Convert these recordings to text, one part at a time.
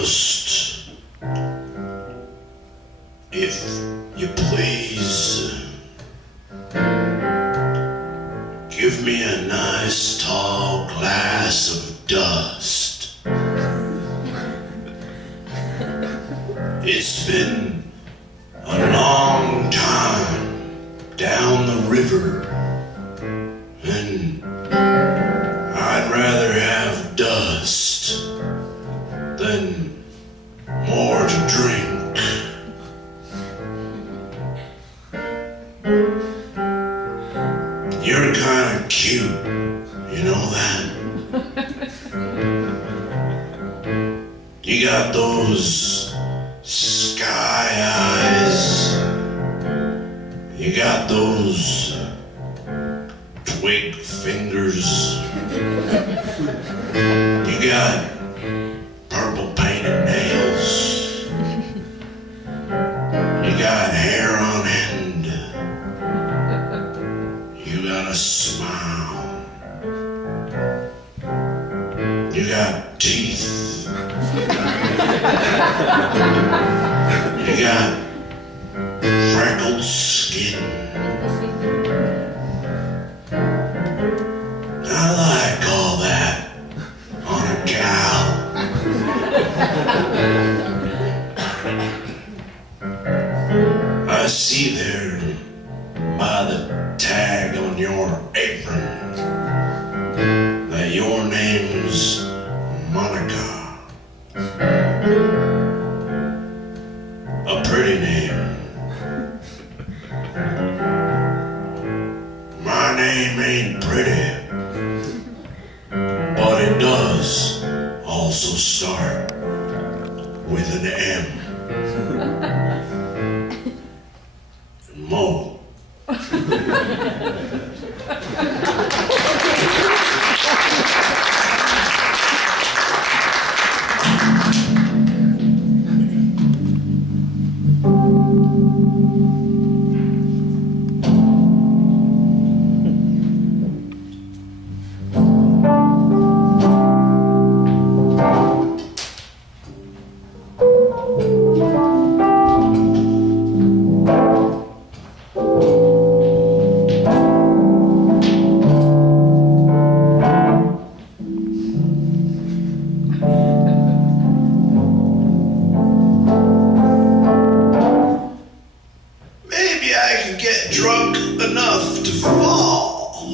Just, if you please, give me a nice tall glass of dust. It's been a long time down the river, and I'd rather have dust than more to drink. You're kind of cute, you know that? You got those sky eyes. You got those twig fingers. You got purple painted nails. You got hair on end. You got a smile. You got teeth. You got freckled skin. I like all that on a gal. I see there by the tag on your apron that your name's Monica. A pretty name. My name ain't pretty, but it does also start with an M. Mo. Drunk enough to fall.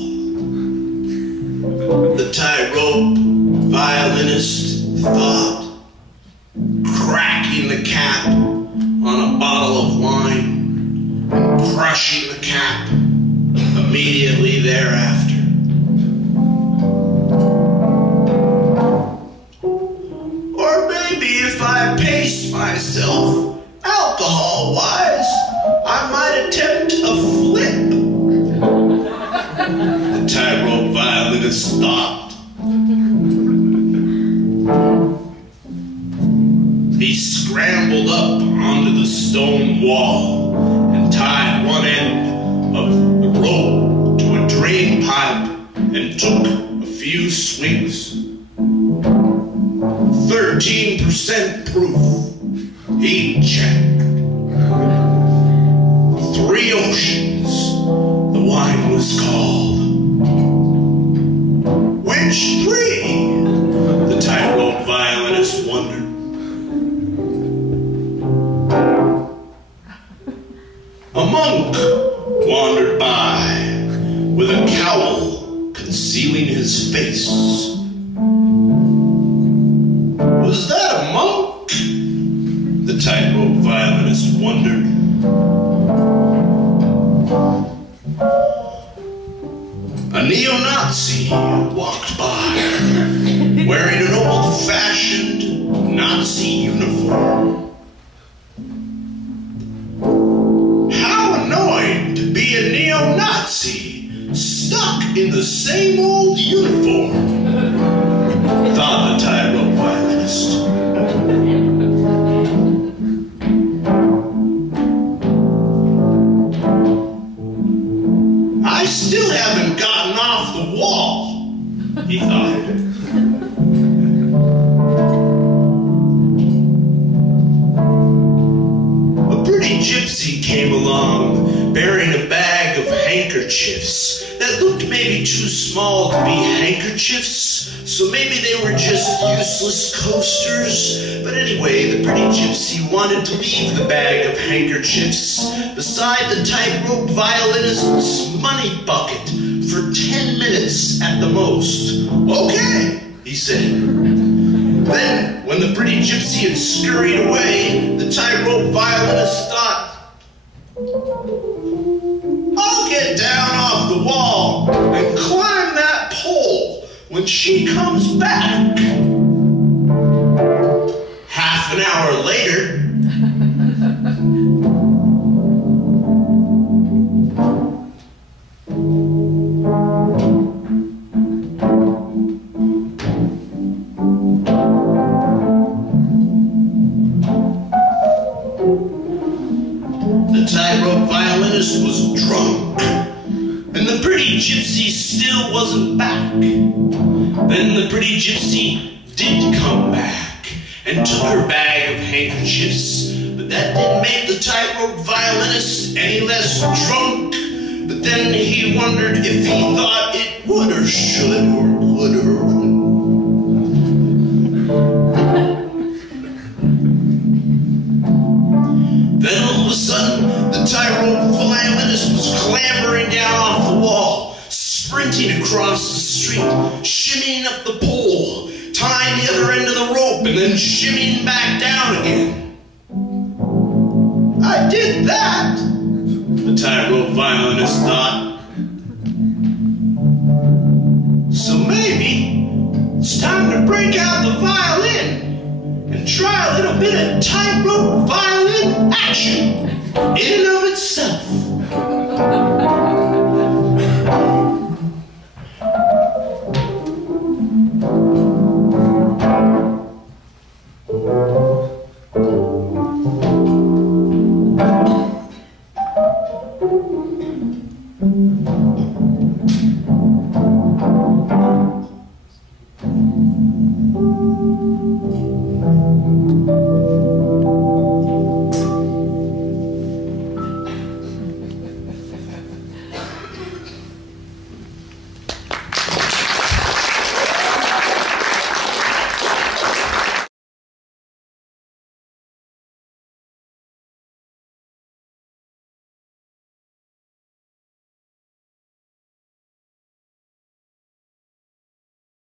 The tightrope violinist thought, cracking the cap on a bottle of wine and crushing the cap immediately thereafter. Or maybe if I pace myself alcohol-wise, I might attempt a flip. The tightrope violinist thought. He scrambled up onto the stone wall and tied one end of the rope to a drain pipe and took a few swings. 13% proof, he checked. 3 oceans, the wine was called. Which 3? The tightrope violinist wondered. A monk wandered by with a cowl concealing his face. Was that a monk? The tightrope violinist wondered. A neo-Nazi walked by, wearing an old-fashioned Nazi uniform. How annoying to be a neo-Nazi, stuck in the same old uniform, thought the tightrope violinist. I still haven't gotten off the wall, he thought. along, bearing a bag of handkerchiefs that looked maybe too small to be handkerchiefs, so maybe they were just useless coasters. But anyway, the pretty gypsy wanted to leave the bag of handkerchiefs beside the tightrope violinist's money bucket for 10 minutes at the most. "Okay," he said. Then, when the pretty gypsy had scurried away, the tightrope violinist thought, "I'll get down off the wall and climb that pole when she comes back." Half an hour later, the tightrope violinist was drunk, and the pretty gypsy still wasn't back. Then the pretty gypsy did come back and took her bag of handkerchiefs, but that didn't make the tightrope violinist any less drunk. But then he wondered if he thought it would or should or would or wouldn't. Then all of a sudden, the tightrope violinist was clambering down off the wall, sprinting across the street, shimmying up the pole, tying the other end of the rope, and then shimmying back down again. "I did that," the tightrope violinist thought. "So maybe it's time to break out the violin and try a little bit of tightrope violin action in and of itself."